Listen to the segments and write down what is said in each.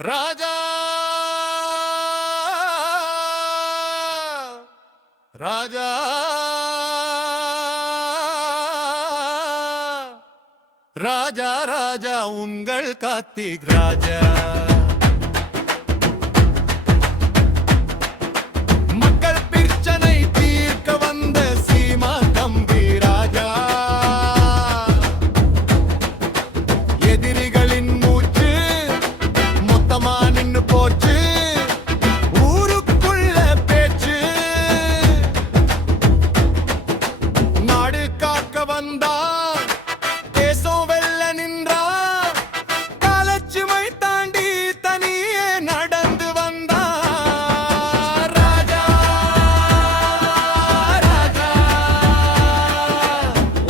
ராஜா ராஜா ராஜா ராஜா உங்கள் கார்த்திக் ராஜா மக்கள் பிரச்சனை தீர்க்க வந்த சீமா தம்பி ராஜா எதிரிகளின் மூச்சு மொத்தமா நின்னு போச்சு ஊருக்குள்ள பேச்சு நாடு காக்க வந்தா தேசம் வெல்ல நின்றா காலச்சுமை தாண்டி தனியே நடந்து வந்தா ராஜா ராஜா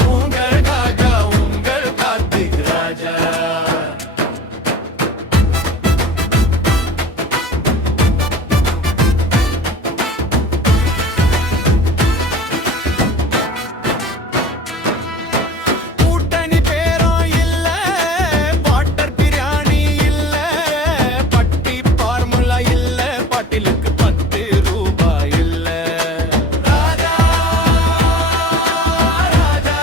உங்கள் ராஜா உங்கள் கார்த்திக் ராஜா கூட்டணி பேரும் இல்ல வாட்டர் பிரியாணி இல்ல பட்டி ஃபார்முலா இல்ல பாட்டிலுக்கு 10 ரூபாய் இல்ல ராஜா ராஜா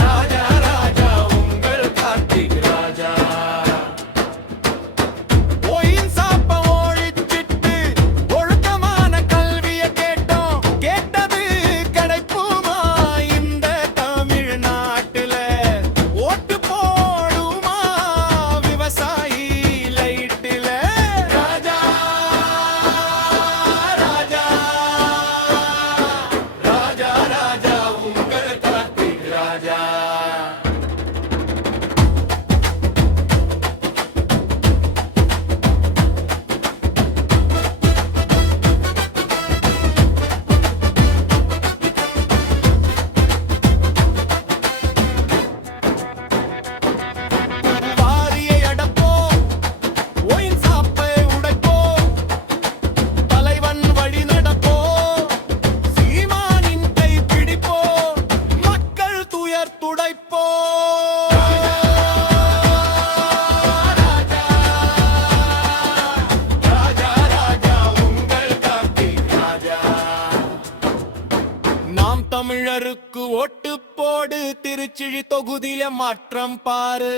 ராஜா ராஜா உங்கள் கார்த்திக் ராஜா ஒயின் சாப்ப ஒழிச்சிட்டு ஒழுக்கமான கல்விய கேட்டோம் கேட்டது கிடைக்குமா இந்த தமிழ்நாட்டுல ஓட்டு போடுமா விவசாயி லைட்டுல ராஜா ராஜா ராஜா ராஜா உங்கள் கார்த்திக் ராஜா பாரியை அடப்போம் ஒயின் சாப்பை உடைப்போம் தலைவன் வழி நடப்போம் சீமானின் கை பிடிப்போம் மக்கள் துயர் துடைப்போம் ராஜா ராஜா ராஜா உங்கள் கார்த்திக் ராஜா நாம் தமிழருக்கு ஓட்டு போடு திருச்சிழி தொகுதியில மாற்றம் பாரு